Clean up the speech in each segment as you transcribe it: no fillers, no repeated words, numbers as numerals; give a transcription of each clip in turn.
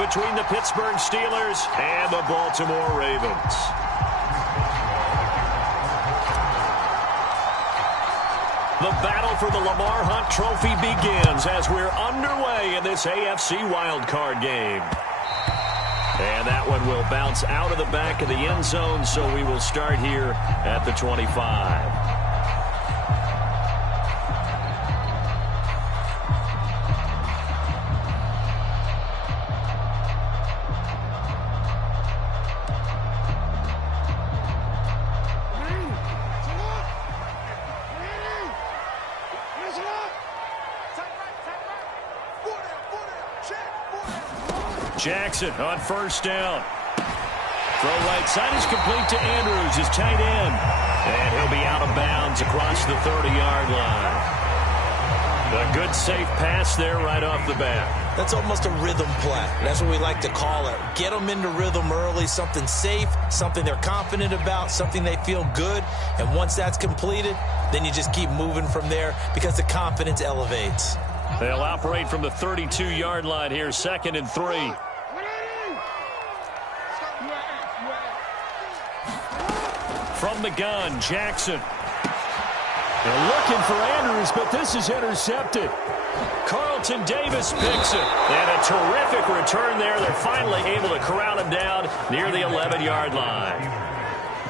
between the Pittsburgh Steelers and the Baltimore Ravens. The battle for the Lamar Hunt Trophy begins as we're underway in this AFC wildcard game. And that one will bounce out of the back of the end zone, so we will start here at the 25. Jackson on first down. Throw right side is complete to Andrews, his tight end. And he'll be out of bounds across the 30-yard line. A good, safe pass there right off the bat. That's almost a rhythm play. That's what we like to call it. Get them into rhythm early, something safe, something they're confident about, something they feel good. And once that's completed, then you just keep moving from there because the confidence elevates. They'll operate from the 32-yard line here, 2nd and 3. From the gun, Jackson. They're looking for Andrews, but this is intercepted. Carlton Davis picks it. And a terrific return there. They're finally able to corral him down near the 11-yard line.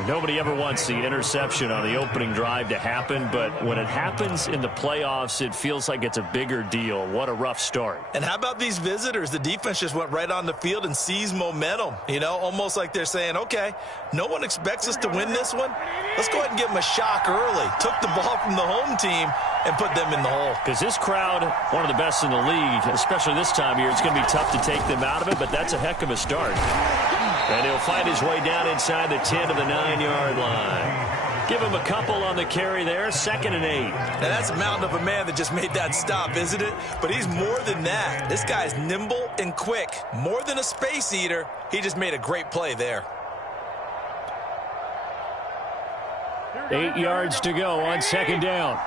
Nobody ever wants the interception on the opening drive to happen, but when it happens in the playoffs, it feels like it's a bigger deal. What a rough start. And how about these visitors? The defense just went right on the field and seized momentum. You know, almost like they're saying, okay, no one expects us to win this one. Let's go ahead and give them a shock early. Took the ball from the home team and put them in the hole. Because this crowd, one of the best in the league, especially this time of year, it's going to be tough to take them out of it, but that's a heck of a start. And he'll find his way down inside the 10 to the 9-yard line. Give him a couple on the carry there, 2nd and 8. Now that's a mountain of a man that just made that stop, isn't it? But he's more than that. This guy's nimble and quick. More than a space eater, he just made a great play there. 8 yards to go on 2nd down.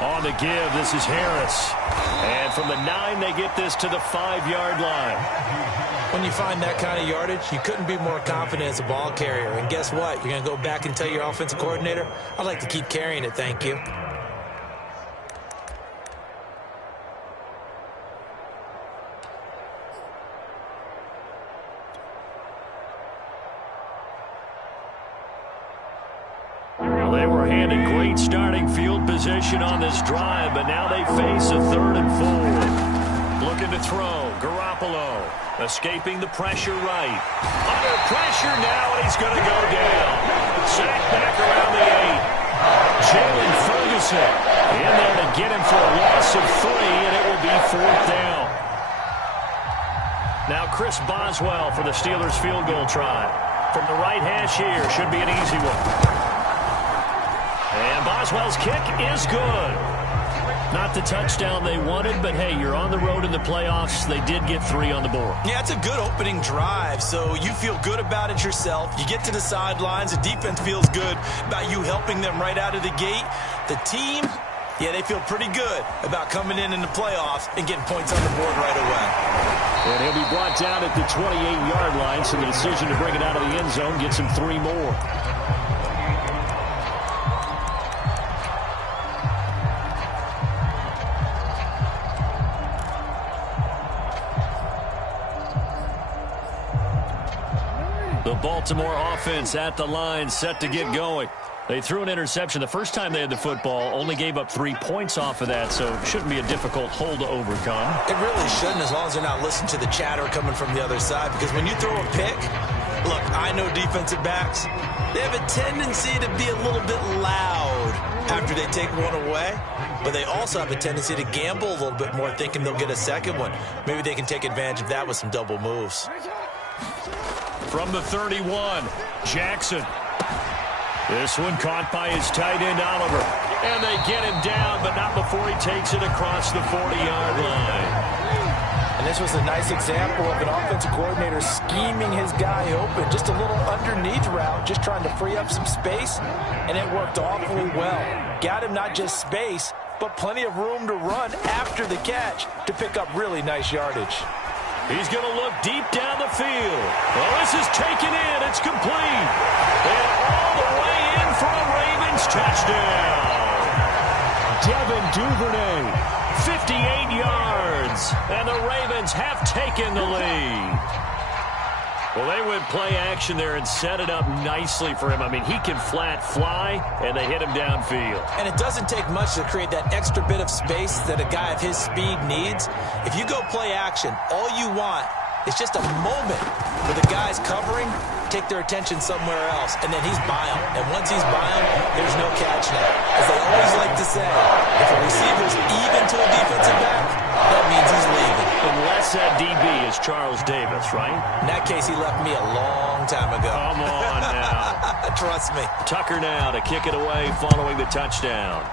On the give, this is Harris. And from the 9, they get this to the 5-yard line. When you find that kind of yardage, you couldn't be more confident as a ball carrier. And guess what? You're going to go back and tell your offensive coordinator, I'd like to keep carrying it, thank you. They were handed great starting field position on this drive, but now they face a 3rd and 4. Looking to throw. Garoppolo escaping the pressure right. Under pressure now, and he's going to go down. Sacked back around the 8. Jalen Ferguson in there to get him for a loss of 3, and it will be 4th down. Now Chris Boswell for the Steelers field goal try. From the right hash here, should be an easy one. And Boswell's kick is good. Not the touchdown they wanted, but hey, you're on the road in the playoffs. They did get 3 on the board. Yeah, it's a good opening drive, so you feel good about it yourself. You get to the sidelines. The defense feels good about you helping them right out of the gate. The team, yeah, they feel pretty good about coming in the playoffs and getting points on the board right away. And he'll be brought down at the 28-yard line, so the decision to bring it out of the end zone gets him 3 more. The Baltimore offense at the line, set to get going. They threw an interception the first time they had the football, only gave up 3 points off of that, so it shouldn't be a difficult hole to overcome. It really shouldn't, as long as they're not listening to the chatter coming from the other side, because when you throw a pick, look, I know defensive backs, they have a tendency to be a little bit loud after they take one away, but they also have a tendency to gamble a little bit more, thinking they'll get a second one. Maybe they can take advantage of that with some double moves. From the 31, Jackson. This one caught by his tight end, Oliver. And they get him down, but not before he takes it across the 40-yard line. And this was a nice example of an offensive coordinator scheming his guy open. Just a little underneath route, just trying to free up some space, and it worked awfully well. Got him not just space, but plenty of room to run after the catch to pick up really nice yardage. He's going to look deep down the field. Well, this is taken in. It's complete. And all the way in for a Ravens touchdown. Devin Duvernay. 58 yards, and the Ravens have taken the lead. Well, they went play action there and set it up nicely for him. I mean, he can flat fly, and they hit him downfield. And it doesn't take much to create that extra bit of space that a guy of his speed needs. If you go play action, all you want is just a moment where the guys covering take their attention somewhere else, and then he's by him. And once he's by him, there's no catching it. As they always like to say, if a receiver's even to a defensive back, that means he's leaving. Unless that DB is Charles Davis, right? In that case, he left me a long time ago. Come on now. Trust me. Tucker now to kick it away following the touchdown.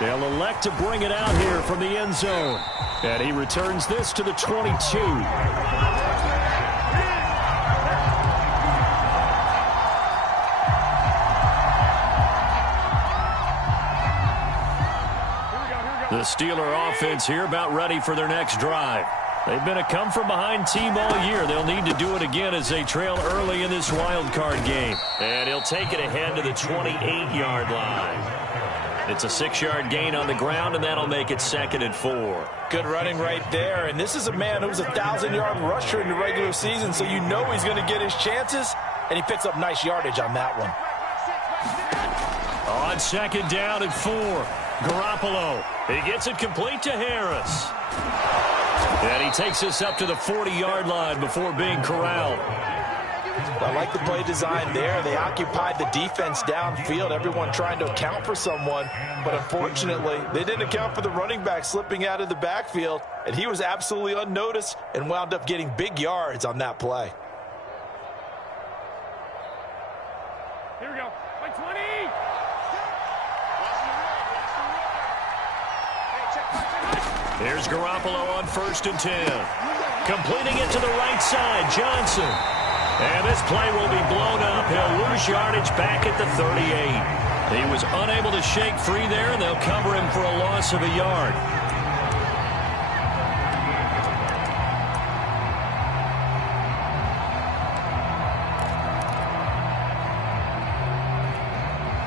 They'll elect to bring it out here from the end zone. And he returns this to the 22. The Steeler offense here about ready for their next drive. They've been a come-from-behind team all year. They'll need to do it again as they trail early in this wild card game. And he'll take it ahead to the 28-yard line. It's a 6-yard gain on the ground, and that'll make it 2nd and 4. Good running right there. And this is a man who was a 1,000-yard rusher in the regular season, so you know he's going to get his chances, and he picks up nice yardage on that one. On 2nd down and 4, Garoppolo. He gets it complete to Harris. And he takes this up to the 40-yard line before being corralled. I like the play design there. They occupied the defense downfield, everyone trying to account for someone. But unfortunately, they didn't account for the running back slipping out of the backfield, and he was absolutely unnoticed and wound up getting big yards on that play. Here we go. By 20. Here's Garoppolo on 1st and 10. Completing it to the right side, Johnson. And this play will be blown up. He'll lose yardage back at the 38. He was unable to shake free there, and they'll cover him for a loss of a yard.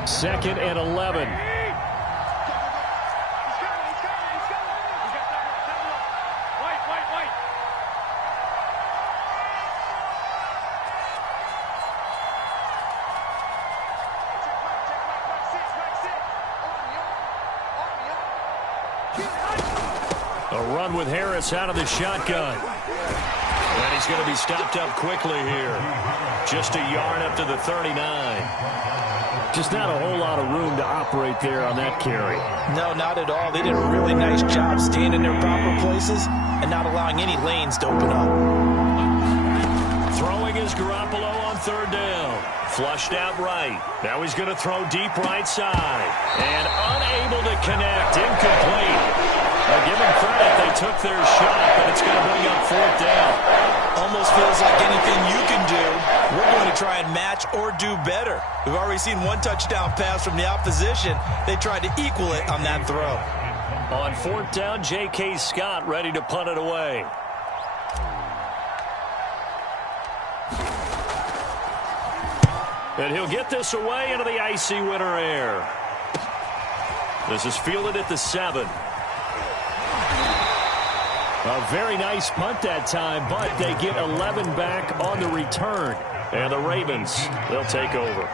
Second and 11. A run with Harris out of the shotgun. And he's going to be stopped up quickly here. Just a yard up to the 39. Just not a whole lot of room to operate there on that carry. No, not at all. They did a really nice job staying in their proper places and not allowing any lanes to open up. Throwing is Garoppolo on 3rd down. Flushed out right. Now he's going to throw deep right side. And unable to connect. Incomplete. Give them credit. They took their shot, but it's going to bring up 4th down. Almost feels like anything you can do, we're going to try and match or do better. We've already seen one touchdown pass from the opposition. They tried to equal it on that throw. On 4th down, J.K. Scott ready to punt it away. And he'll get this away into the icy winter air. This is fielded at the 7. A very nice punt that time, but they get 11 back on the return. And the Ravens, they'll take over.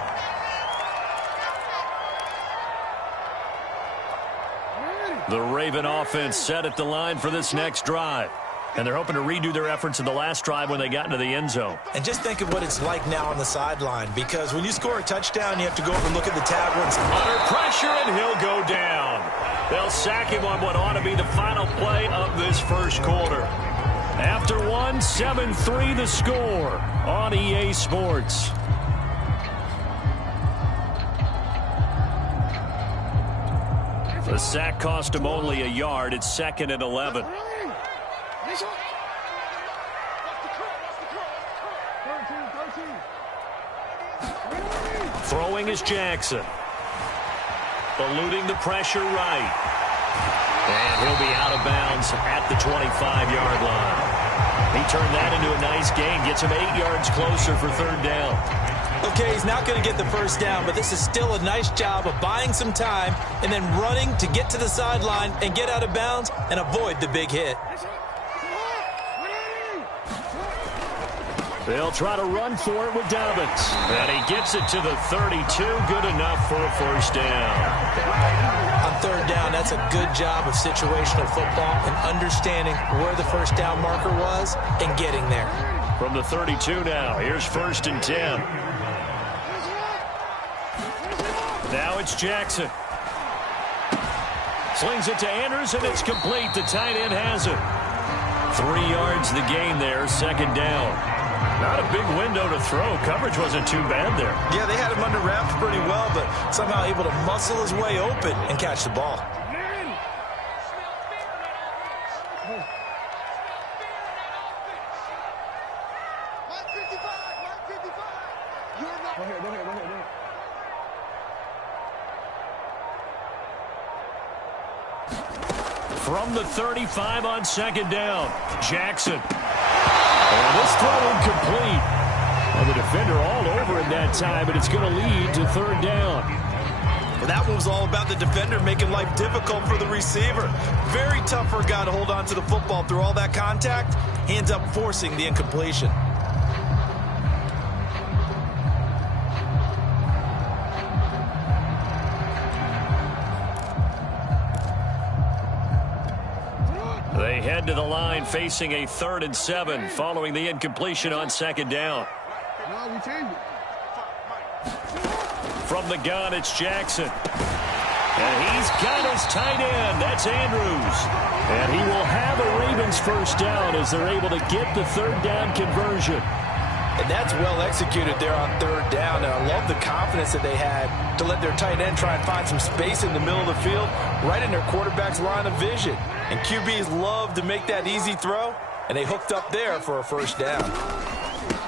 The Raven offense set at the line for this next drive. And they're hoping to redo their efforts in the last drive when they got into the end zone. And just think of what it's like now on the sideline, because when you score a touchdown, you have to go over and look at the tablets. Under pressure, and he'll go down. They'll sack him on what ought to be the final play of this first quarter. After 1, 7-3 the score on EA Sports. The sack cost him only a yard. It's 2nd and 11. Throwing is Jackson. Eluding the pressure right. And he'll be out of bounds at the 25-yard line. He turned that into a nice gain. Gets him 8 yards closer for 3rd down. Okay, he's not going to get the first down, but this is still a nice job of buying some time and then running to get to the sideline and get out of bounds and avoid the big hit. They'll try to run for it with Dobbins. And he gets it to the 32. Good enough for a first down. On 3rd down, that's a good job of situational football and understanding where the first down marker was and getting there. From the 32 now, here's 1st and 10. Now it's Jackson. Slings it to Andrews, and it's complete. The tight end has it. 3 yards the gain there, 2nd down. Not a big window to throw. Coverage wasn't too bad there. Yeah, they had him under wraps pretty well, but somehow able to muscle his way open and catch the ball. From the 35 on 2nd down, Jackson. And this throw incomplete. Well, the defender all over him that time, but it's going to lead to 3rd down. Well, that one was all about the defender making life difficult for the receiver. Very tough for a guy to hold on to the football through all that contact. He ends up forcing the incompletion. They head to the line facing a 3rd and 7 following the incompletion on 2nd down. From the gun, it's Jackson. And he's got his tight end. That's Andrews. And he will have a Ravens first down as they're able to get the 3rd down conversion. And that's well executed there on 3rd down. And I love the confidence that they had to let their tight end try and find some space in the middle of the field, right in their quarterback's line of vision. And QBs love to make that easy throw, and they hooked up there for a first down.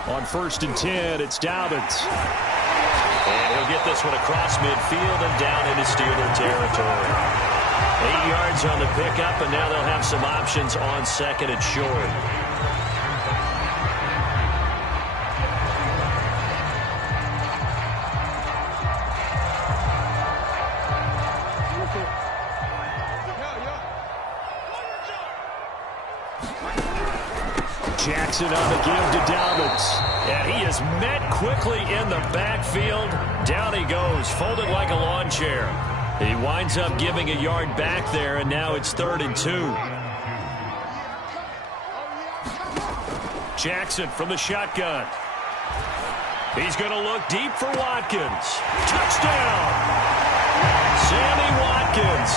On 1st and 10, it's Dobbins. And he'll get this one across midfield and down into Steeler territory. 8 yards on the pickup, and now they'll have some options on 2nd and short. Jackson on the give to Dobbins. And he is met quickly in the backfield. Down he goes, folded like a lawn chair. He winds up giving a yard back there, and now it's 3rd and 2. Jackson from the shotgun. He's going to look deep for Watkins. Touchdown! Sammy Watkins,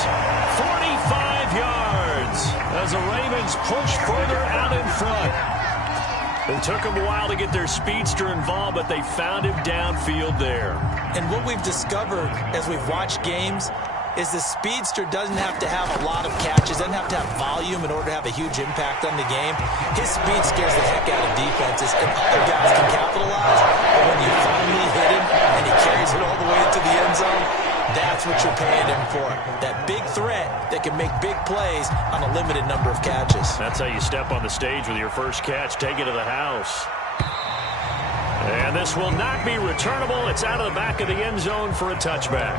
45 yards as the Ravens push further out in front. It took them a while to get their speedster involved, but they found him downfield there. And what we've discovered as we've watched games is the speedster doesn't have to have a lot of catches, doesn't have to have volume in order to have a huge impact on the game. His speed scares the heck out of defenses, and other guys can capitalize. But when you finally hit him and he carries it all the way into the end zone, that's what you're paying him for. That big threat that can make big plays on a limited number of catches. That's how you step on the stage with your first catch. Take it to the house. And this will not be returnable. It's out of the back of the end zone for a touchback.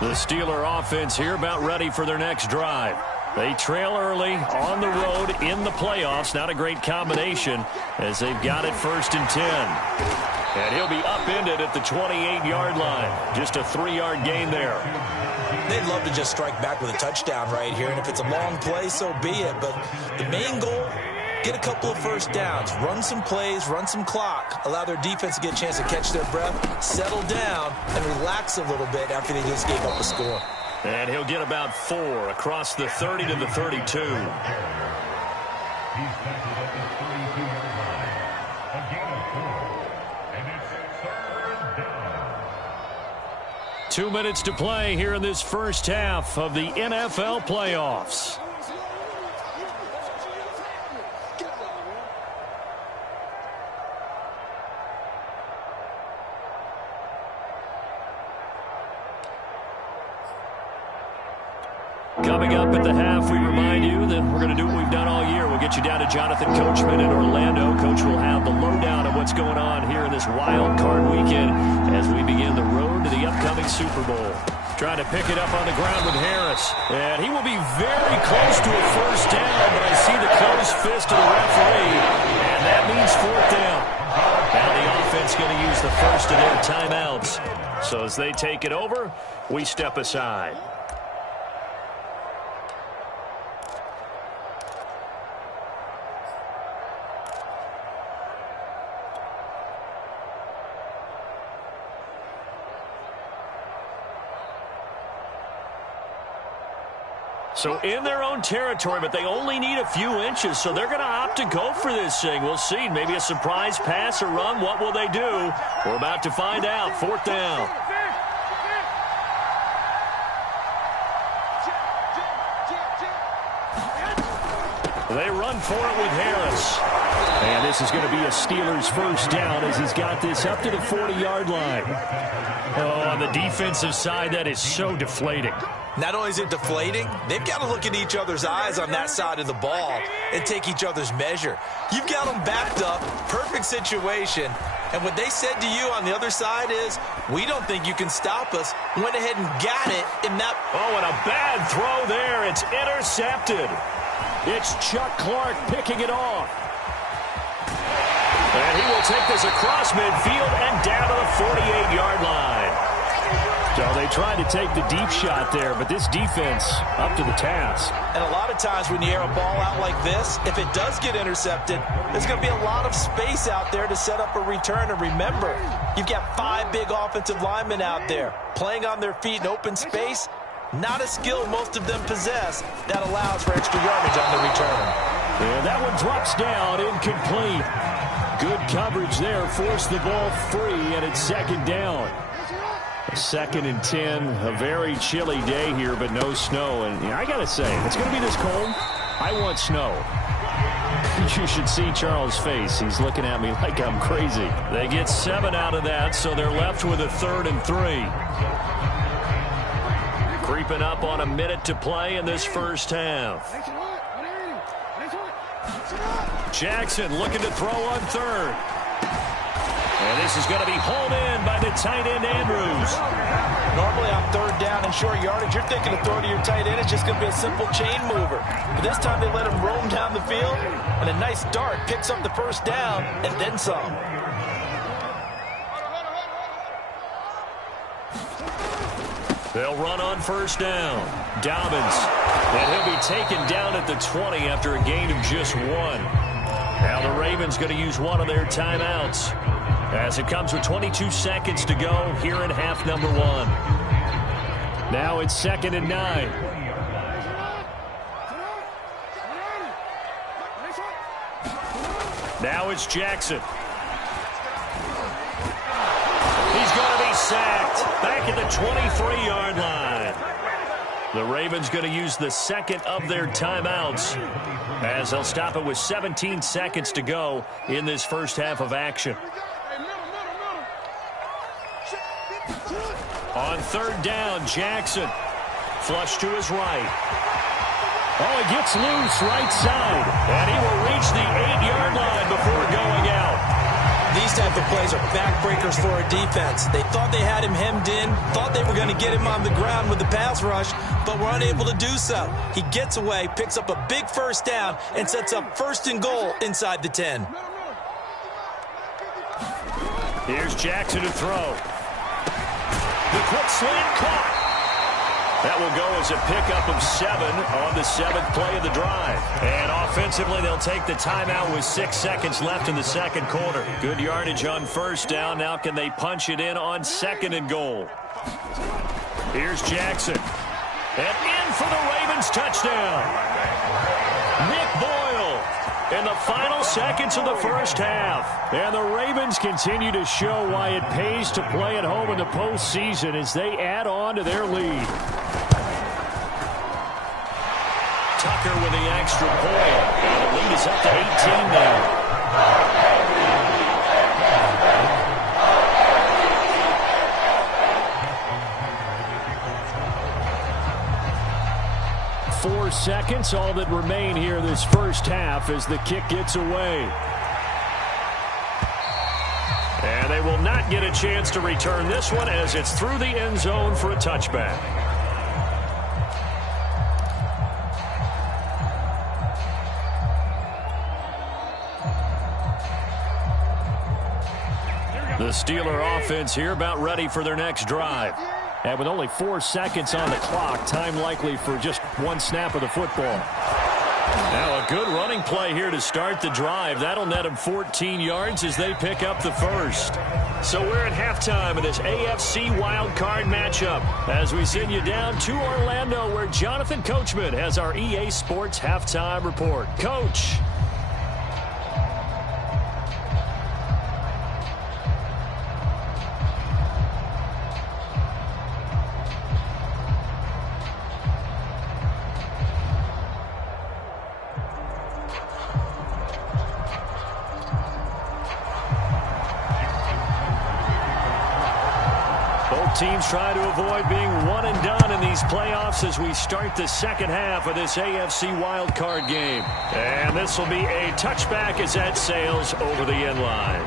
The Steeler offense here about ready for their next drive. They trail early on the road in the playoffs. Not a great combination as they've got it 1st and 10. And he'll be upended at the 28-yard line. Just a 3-yard gain there. They'd love to just strike back with a touchdown right here. And if it's a long play, so be it. But the main goal, get a couple of first downs, run some plays, run some clock, allow their defense to get a chance to catch their breath, settle down, and relax a little bit after they just gave up a score. And he'll get about 4 across the 30 to the 32. He's tested at the 32-yard line. Again of 4. And it's third down. 2 minutes to play here in this first half of the NFL playoffs. Coming up at the half, we remind you that we're going to do what we've done all year. We'll get you down to Jonathan Coachman in Orlando. Coach will have the lowdown of what's going on here in this wild card weekend as we begin the road to the upcoming Super Bowl. Trying to pick it up on the ground with Harris. And he will be very close to a first down, but I see the closed fist of the referee, and that means fourth down. Now the offense going to use the first of their timeouts. So as they take it over, we step aside. So in their own territory, but they only need a few inches, so they're going to opt to go for this thing. We'll see. Maybe a surprise pass or run. What will they do? We're about to find out. Fourth down. They run for it with Harris. And this is going to be a Steelers first down as he's got this up to the 40-yard line. Oh, on the defensive side, that is so deflating. Not only is it deflating, they've got to look in each other's eyes on that side of the ball and take each other's measure. You've got them backed up, perfect situation, and what they said to you on the other side is, we don't think you can stop us. Went ahead and got it in that. Oh, and a bad throw there. It's intercepted. It's Chuck Clark picking it off. And he will take this across midfield and down to the 48-yard line. So they tried to take the deep shot there, but this defense up to the task. And a lot of times when you air a ball out like this, if it does get intercepted, there's going to be a lot of space out there to set up a return. And remember, you've got 5 big offensive linemen out there playing on their feet in open space. Not a skill most of them possess that allows for extra yardage on the return. And that one drops down, incomplete. Good coverage there, forced the ball free, and it's second down. 2nd and 10, a very chilly day here, but no snow. And I got to say, if it's going to be this cold, I want snow. You should see Charles' face. He's looking at me like I'm crazy. They get 7 out of that, so they're left with a 3rd and 3. Creeping up on a minute to play in this first half. Jackson looking to throw on 3rd. And this is going to be hauled in by the tight end, Andrews. Normally on 3rd down and short yardage, you're thinking of throwing to your tight end. It's just going to be a simple chain mover. But this time they let him roam down the field, and a nice dart picks up the first down and then some. They'll run on first down. Dobbins. And he'll be taken down at the 20 after a gain of just 1. Now the Ravens going to use one of their timeouts as it comes with 22 seconds to go here in half number 1. Now it's 2nd and 9. Now it's Jackson. He's going to be sacked back at the 23-yard line. The Ravens going to use the 2nd of their timeouts as they'll stop it with 17 seconds to go in this first half of action. On 3rd down, Jackson. Flush to his right. Oh, he gets loose right side. And he will reach the 8-yard line before going out. These type of plays are backbreakers for a defense. They thought they had him hemmed in, thought they were going to get him on the ground with the pass rush, but were unable to do so. He gets away, picks up a big first down, and sets up 1st and goal inside the 10. Here's Jackson to throw. The quick slant caught. That will go as a pickup of 7 on the 7th play of the drive. And offensively, they'll take the timeout with 6 seconds left in the second quarter. Good yardage on first down. Now can they punch it in on 2nd and goal? Here's Jackson. And in for the Ravens touchdown. Nick Boyle in the final seconds of the first half. And the Ravens continue to show why it pays to play at home in the postseason as they add on to their lead. Tucker with the extra point. And the lead is up to 18 now. 4 seconds, all that remain here this first half as the kick gets away. And they will not get a chance to return this one as it's through the end zone for a touchback. The Steeler offense here about ready for their next drive. And with only 4 seconds on the clock, time likely for just one snap of the football. Now a good running play here to start the drive. That'll net them 14 yards as they pick up the first. So we're at halftime of this AFC wildcard matchup as we send you down to Orlando where Jonathan Coachman has our EA Sports halftime report. Coach. Teams try to avoid being one and done in these playoffs as we start the second half of this AFC wildcard game. And this will be a touchback as that sails over the end line.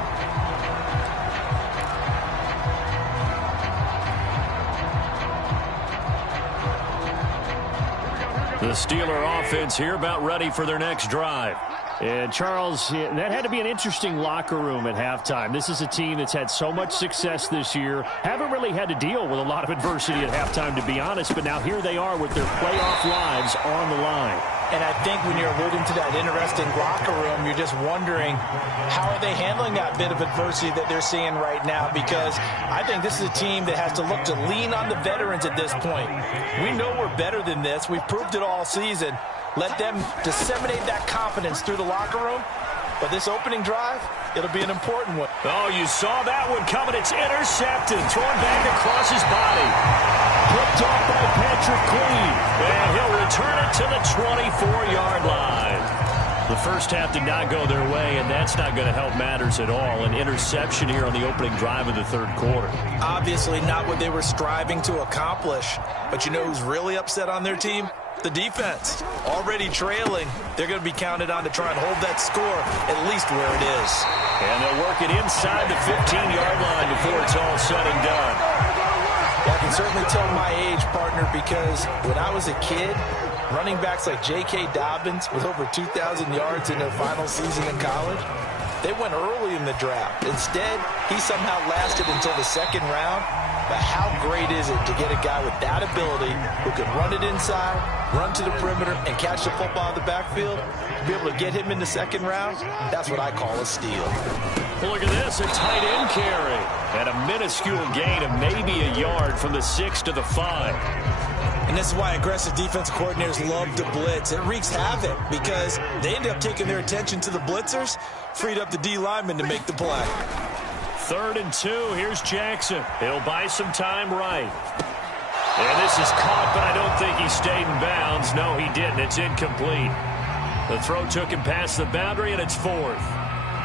The Steeler offense here about ready for their next drive. And, Charles, that had to be an interesting locker room at halftime. This is a team that's had so much success this year. Haven't really had to deal with a lot of adversity at halftime, to be honest. But now here they are with their playoff lives on the line. And I think when you're alluding to that interesting locker room, you're just wondering how are they handling that bit of adversity that they're seeing right now, because I think this is a team that has to look to lean on the veterans at this point. We know we're better than this. We've proved it all season. Let them disseminate that confidence through the locker room. But this opening drive, it'll be an important one. Oh, you saw that one coming. It's intercepted. Thrown back across his body. Picked off by Patrick Queen. And he'll return it to the 24-yard line. The first half did not go their way, and that's not going to help matters at all. An interception here on the opening drive of the third quarter. Obviously not what they were striving to accomplish. But you know who's really upset on their team? The defense. Already trailing. They're going to be counted on to try and hold that score at least where it is. And they'll work it inside the 15-yard line before it's all said and done. Well, I can certainly tell my age, partner, because when I was a kid, running backs like J.K. Dobbins with over 2,000 yards in their final season in college, they went early in the draft. Instead, he somehow lasted until the second round. But how great is it to get a guy with that ability who can run it inside, run to the perimeter, and catch the football in the backfield? To be able to get him in the second round, that's what I call a steal. Well, look at this, a tight end carry. And a minuscule gain of maybe a yard from the 6 to the 5. And this is why aggressive defensive coordinators love to blitz. It wreaks havoc because they end up taking their attention to the blitzers, freed up the D lineman to make the play. 3rd and 2. Here's Jackson. He'll buy some time right. And this is caught, but I don't think he stayed in bounds. No, he didn't. It's incomplete. The throw took him past the boundary, and it's 4th.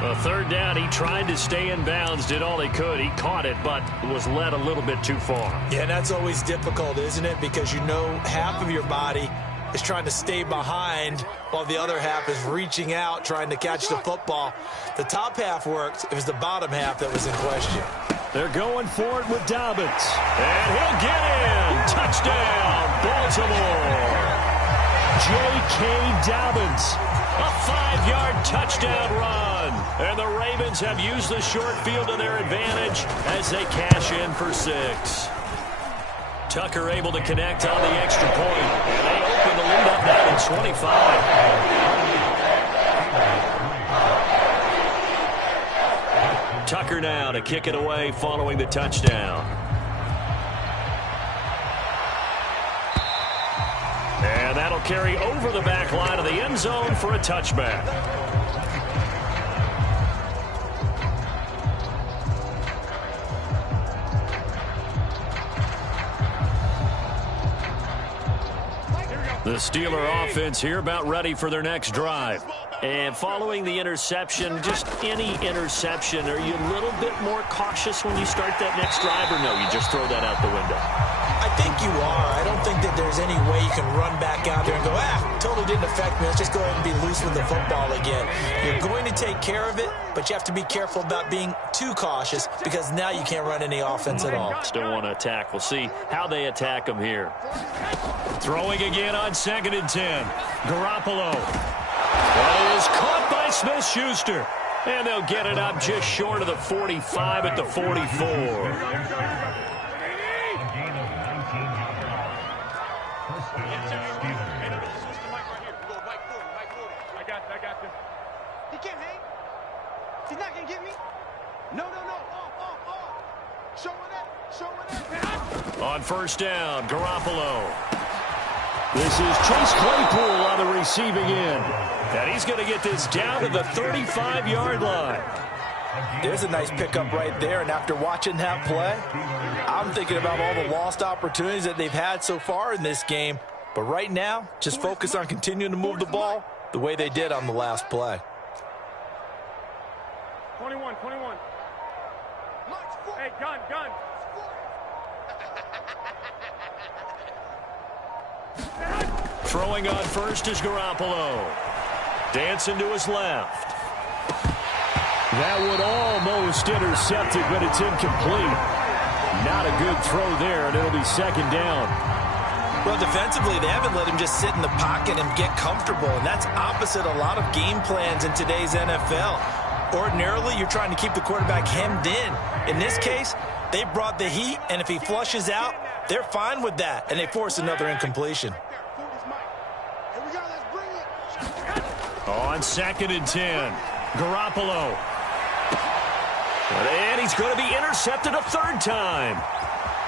Well, 3rd down, he tried to stay in bounds, did all he could. He caught it, but was led a little bit too far. Yeah, that's always difficult, isn't it? Because you know half of your body is trying to stay behind while the other half is reaching out, trying to catch the football. The top half worked. It was the bottom half that was in question. They're going for it with Dobbins. And he'll get in. Touchdown, Baltimore. J.K. Dobbins. A 5-yard touchdown run. And the Ravens have used the short field to their advantage as they cash in for 6. Tucker able to connect on the extra point. And they open the lead up now to 25. Tucker now to kick it away following the touchdown. They'll carry over the back line of the end zone for a touchback. The Steeler offense here about ready for their next drive. And following the interception, just any interception, are you a little bit more cautious when you start that next drive, or no, you just throw that out the window? I think you are. I don't think that there's any way you can run back out there and go, totally didn't affect me. Let's just go ahead and be loose with the football again. You're going to take care of it, but you have to be careful about being too cautious because now you can't run any offense at all. Still want to attack. We'll see how they attack them here. Throwing again on 2nd and 10. Garoppolo. That is caught by Smith-Schuster. And they'll get it up just short of the 45 at the 44. He can't hang. He's not going to get me. No. Show it. On 1st down, Garoppolo. This is Chase Claypool on the receiving end. And he's going to get this down to the 35-yard line. There's a nice pickup right there, and after watching that play, I'm thinking about all the lost opportunities that they've had so far in this game. But right now, just focus on continuing to move the ball the way they did on the last play. 21. Hey, gun. Throwing on 1st is Garoppolo. Dancing to his left. That would almost intercept it, but it's incomplete. Not a good throw there, and it'll be 2nd down. Well, defensively, they haven't let him just sit in the pocket and get comfortable, and that's opposite a lot of game plans in today's NFL. Ordinarily, you're trying to keep the quarterback hemmed in. In this case, they brought the heat, and if he flushes out, they're fine with that, and they force another incompletion. On 2nd and 10, Garoppolo. And he's going to be intercepted a 3rd time.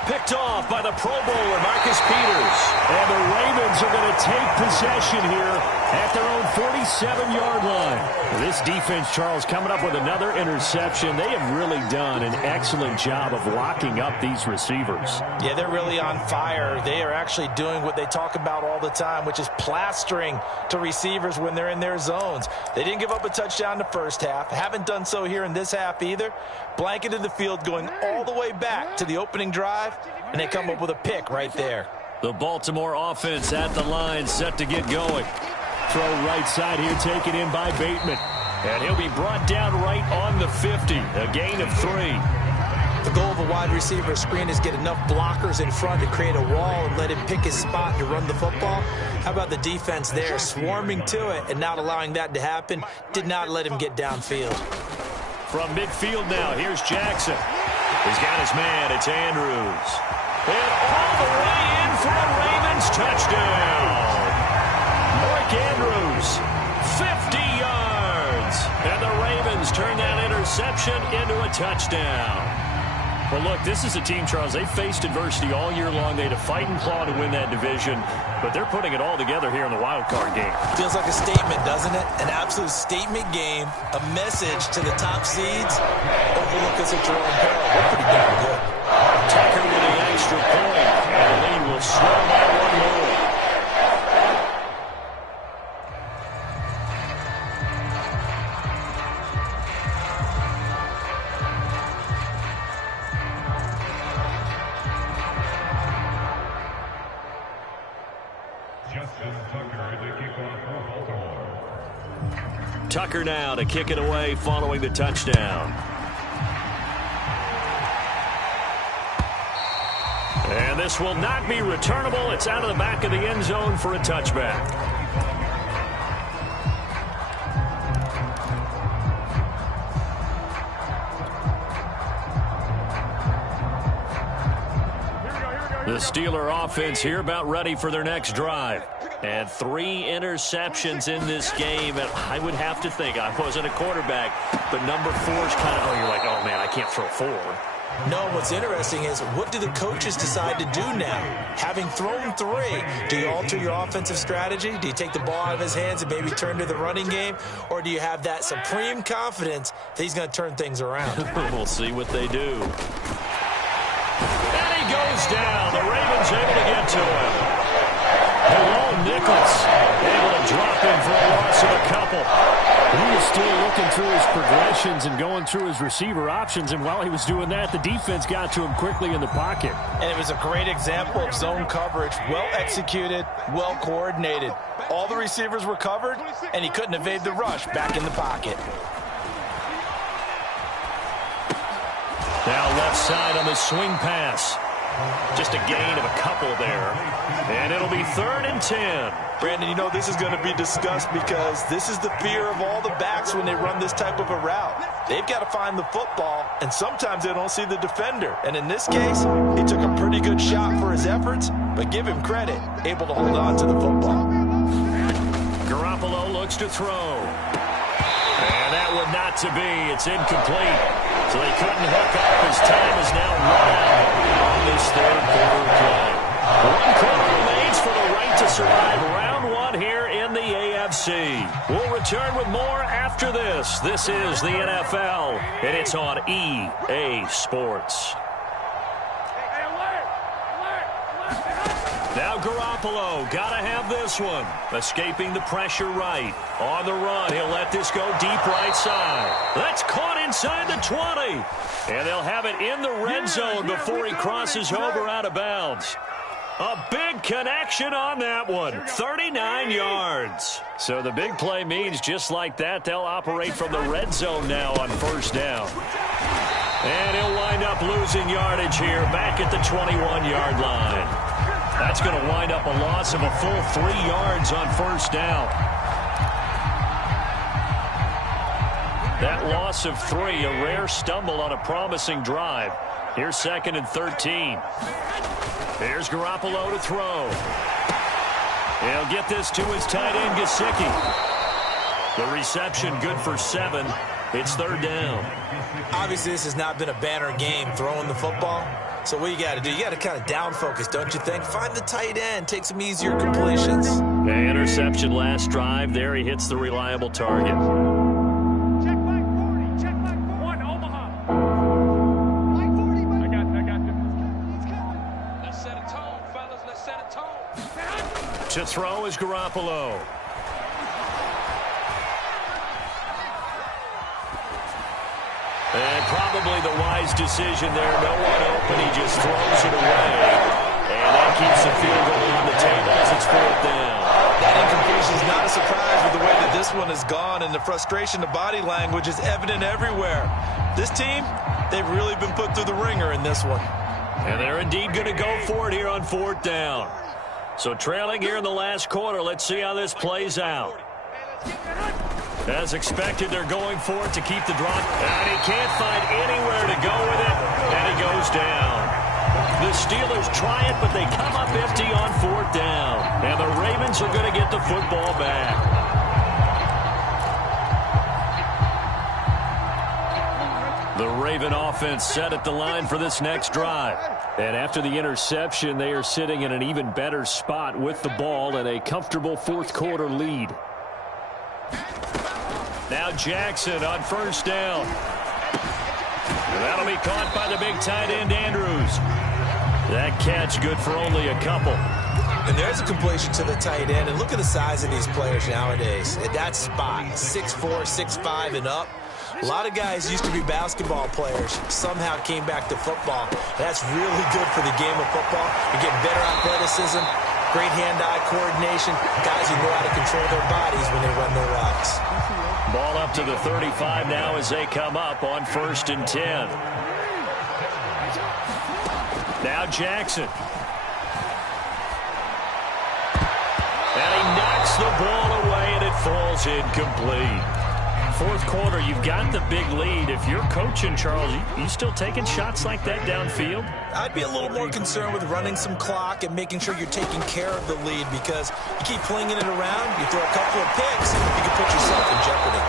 Picked off by the Pro Bowler, Marcus Peters. And the Ravens are going to take possession here at their own 47-yard line. This defense, Charles, coming up with another interception. They have really done an excellent job of locking up these receivers. Yeah, they're really on fire. They are actually doing what they talk about all the time, which is plastering to receivers when they're in their zones. They didn't give up a touchdown the first half. Haven't done so here in this half either. Blanketed the field going all the way back to the opening drive, and they come up with a pick right there. The Baltimore offense at the line, set to get going. Throw right side here, taken in by Bateman. And he'll be brought down right on the 50. A gain of 3. The goal of a wide receiver screen is get enough blockers in front to create a wall and let him pick his spot to run the football. How about the defense there, swarming to it and not allowing that to happen? Did not let him get downfield. From midfield now, here's Jackson. He's got his man, it's Andrews. And all the way in for a Ravens touchdown. Mark Andrews, 50 yards. And the Ravens turn that interception into a touchdown. Well, look, this is a team, Charles, they faced adversity all year long. They had to fight and claw to win that division, but they're putting it all together here in the wild card game. Feels like a statement, doesn't it? An absolute statement game, a message to the top seeds. Overlook us at your own peril. We're pretty darn good. Tucker with the extra point, and the lead will slow by 1 more. Tucker now to kick it away following the touchdown. And this will not be returnable. It's out of the back of the end zone for a touchback. The Steeler offense here about ready for their next drive. And 3 interceptions in this game. And I would have to think, I wasn't a quarterback, but number 4 is kind of, you're like, oh, man, I can't throw 4. No, what's interesting is what do the coaches decide to do now? Having thrown 3, do you alter your offensive strategy? Do you take the ball out of his hands and maybe turn to the running game? Or do you have that supreme confidence that he's going to turn things around? We'll see what they do. And he goes down. The Ravens able to get to him. Hello, Nichols able to drop him for a loss of a couple. He was still looking through his progressions and going through his receiver options, and while he was doing that, the defense got to him quickly in the pocket. And it was a great example of zone coverage. Well executed, well coordinated. All the receivers were covered, and he couldn't evade the rush back in the pocket. Now left side on the swing pass. Just a gain of a couple there. And it'll be 3rd and 10. Brandon, you know this is going to be discussed because this is the fear of all the backs when they run this type of a route. They've got to find the football, and sometimes they don't see the defender. And in this case, he took a pretty good shot for his efforts, but give him credit, able to hold on to the football. Garoppolo looks to throw. And that one not to be. It's incomplete. So they couldn't hook up. His time is now run out on this 3rd quarter play. 1 quarter remains for the right to survive round 1 here in the AFC. We'll return with more after this. This is the NFL, and it's on EA Sports. Now Garoppolo, got to have this one. Escaping the pressure right. On the run, he'll let this go deep right side. That's caught inside the 20. And they'll have it in the red zone before he crosses over out of bounds. A big connection on that one. 39 yards. So the big play means just like that, they'll operate from the red zone now on 1st down. And he'll wind up losing yardage here back at the 21-yard line. That's going to wind up a loss of a full 3 yards on 1st down. That loss of 3, a rare stumble on a promising drive. Here's 2nd and 13. Here's Garoppolo to throw. He'll get this to his tight end, Gesicki. The reception good for 7. It's 3rd down. Obviously, this has not been a banner game throwing the football. So what you got to do, you got to kind of down focus, don't you think? Find the tight end, take some easier completions. Interception last drive. There he hits the reliable target. Check back 40. Check back 1, Omaha. Like 40, buddy. I got you. He's coming. Let's set a tone, fellas. Let's set a tone. To throw is Garoppolo. And probably the wise decision there. No one open. He just throws it away. And that keeps the field goal on the table as it's 4th down. That incompletion is not a surprise with the way that this one has gone, and the frustration, the body language is evident everywhere. This team, they've really been put through the ringer in this one. And they're indeed going to go for it here on 4th down. So trailing here in the last quarter. Let's see how this plays out. As expected, they're going for it to keep the drive. And he can't find anywhere to go with it. And he goes down. The Steelers try it, but they come up empty on 4th down. And the Ravens are going to get the football back. The Raven offense set at the line for this next drive. And after the interception, they are sitting in an even better spot with the ball and a comfortable 4th quarter lead. Now Jackson on 1st down. And that'll be caught by the big tight end, Andrews. That catch good for only a couple. And there's a completion to the tight end. And look at the size of these players nowadays. At that spot, 6'4", 6'5", and up. A lot of guys used to be basketball players, somehow came back to football. That's really good for the game of football. You're getting better athleticism, great hand-eye coordination, guys who know how to control their bodies when they run their routes. Ball up to the 35 now as they come up on 1st and 10. Now Jackson. And he knocks the ball away, and it falls incomplete. 4th quarter, you've got the big lead. If you're coaching, Charles, you still taking shots like that downfield? I'd be a little more concerned with running some clock and making sure you're taking care of the lead, because you keep flinging it around, you throw a couple of picks, you can put yourself in jeopardy.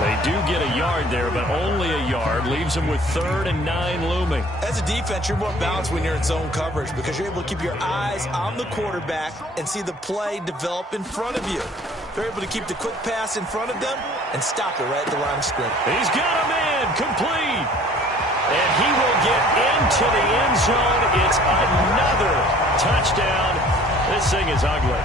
They do get a yard there, but only a yard. Leaves them with 3rd and 9 looming. As a defense, you're more balanced when you're in zone coverage because you're able to keep your eyes on the quarterback and see the play develop in front of you. They're able to keep the quick pass in front of them and stop it right at the line of scrimmage. He's got him in. Complete. And he will get into the end zone. It's another touchdown. This thing is ugly.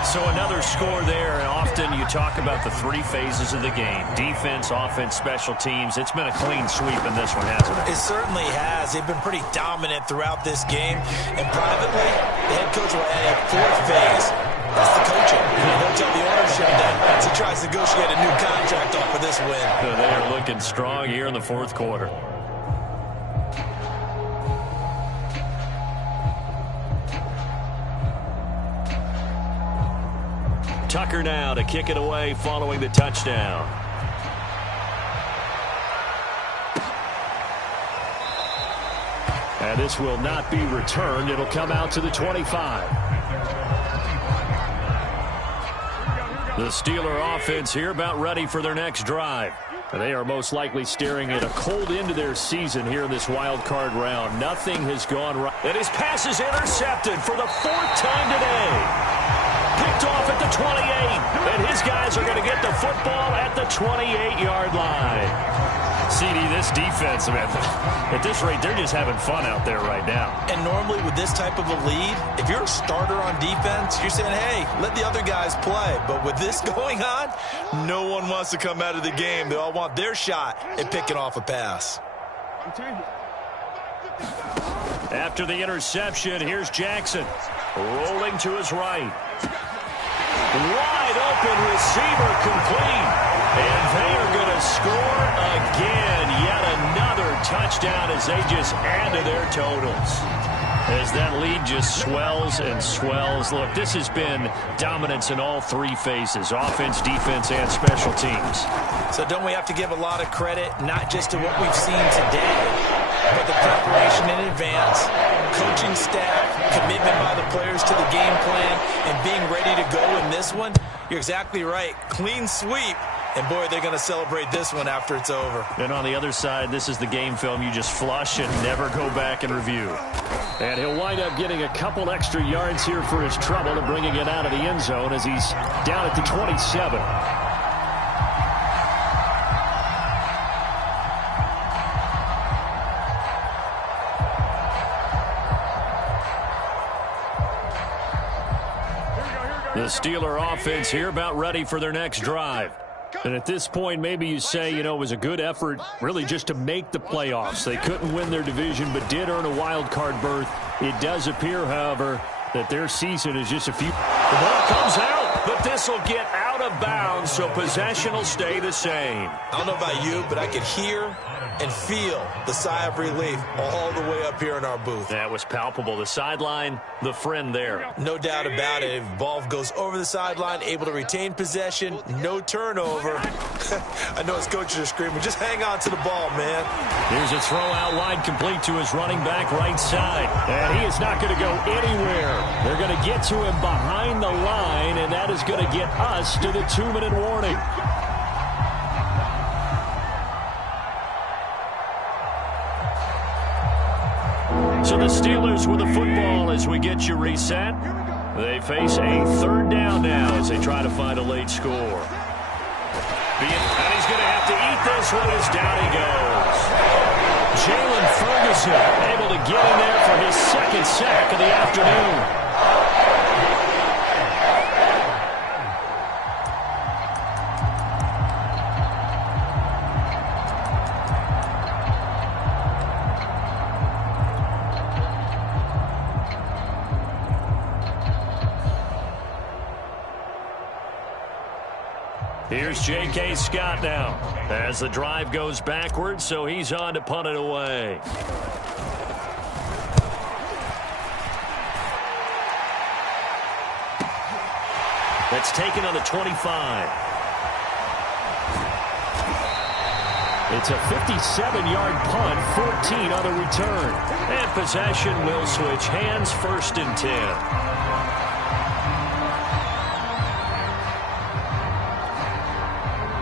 So another score there, and often you talk about the 3 phases of the game. Defense, offense, special teams. It's been a clean sweep in this one, hasn't it? It certainly has. They've been pretty dominant throughout this game. And privately, the head coach will add a 4th phase. That's the coaching. He'll tell the ownership that as he tries to negotiate a new contract off of this win. So they are looking strong here in the 4th quarter. Tucker now to kick it away following the touchdown. And this will not be returned. It'll come out to the 25. The Steeler offense here about ready for their next drive. They are most likely staring at a cold end to their season here in this wild card round. Nothing has gone right. And his pass is intercepted for the 4th time today. Picked off at the 28. And his guys are going to get the football at the 28-yard line. CD, this defense, man, at this rate, they're just having fun out there right now. And normally with this type of a lead, if you're a starter on defense, you're saying, hey, let the other guys play. But with this going on, no one wants to come out of the game. They all want their shot at picking off a pass. After the interception, here's Jackson rolling to his right. Wide open receiver complete. And they are going to score again. Yet another touchdown as they just add to their totals. As that lead just swells and swells. Look, this has been dominance in all 3 phases. Offense, defense, and special teams. So don't we have to give a lot of credit, not just to what we've seen today, but the preparation in advance, coaching staff, commitment by the players to the game plan, and being ready to go in this one? You're exactly right. Clean sweep. And, boy, they're going to celebrate this one after it's over. And on the other side, this is the game film you just flush and never go back and review. And he'll wind up getting a couple extra yards here for his trouble and bringing it out of the end zone as he's down at the 27. The Steeler offense here about ready for their next drive. And at this point, maybe you say, you know, it was a good effort really just to make the playoffs. They couldn't win their division but did earn a wild card berth. It does appear, however, that their season is just a few. The ball comes out, but this will get out of bounds, so possession will stay the same. I don't know about you, but I could hear and feel the sigh of relief all the way up here in our booth. That was palpable. The sideline, the friend there. No doubt about it. If ball goes over the sideline, able to retain possession, no turnover. I know his coaches are screaming, just hang on to the ball, man. Here's a throw out wide, complete to his running back right side. And he is not going to go anywhere. They're going to get to him behind the line, and that is going to get us to the 2-minute warning. So the Steelers with the football as we get you reset. They face a 3rd down now as they try to find a late score. And he's going to have to eat this one as down he goes. Jalen Ferguson able to get in there for his 2nd sack of the afternoon. Here's J.K. Scott now as the drive goes backwards, so he's on to punt it away. That's taken on the 25. It's a 57-yard punt, 14 on the return. And possession will switch hands, 1st and 10.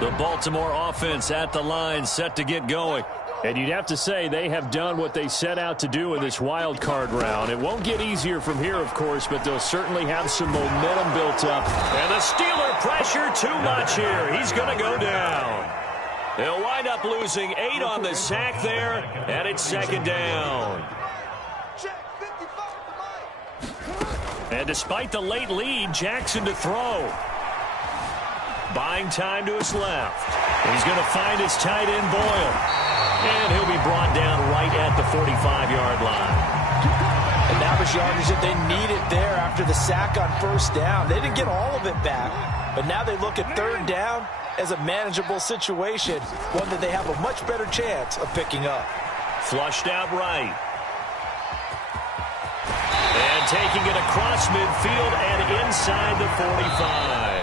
The Baltimore offense at the line, set to get going. And you'd have to say they have done what they set out to do in this wild card round. It won't get easier from here, of course, but they'll certainly have some momentum built up. And the Steeler pressure too much here. He's going to go down. They'll wind up losing 8 on the sack there, and it's second down. And despite the late lead, Jackson to throw. Buying time to his left. And he's going to find his tight end, Boyle. And he'll be brought down right at the 45-yard line. And that was yardage that they needed there after the sack on first down. They didn't get all of it back, but now they look at third down as a manageable situation, one that they have a much better chance of picking up. Flushed out right. And taking it across midfield and inside the 45.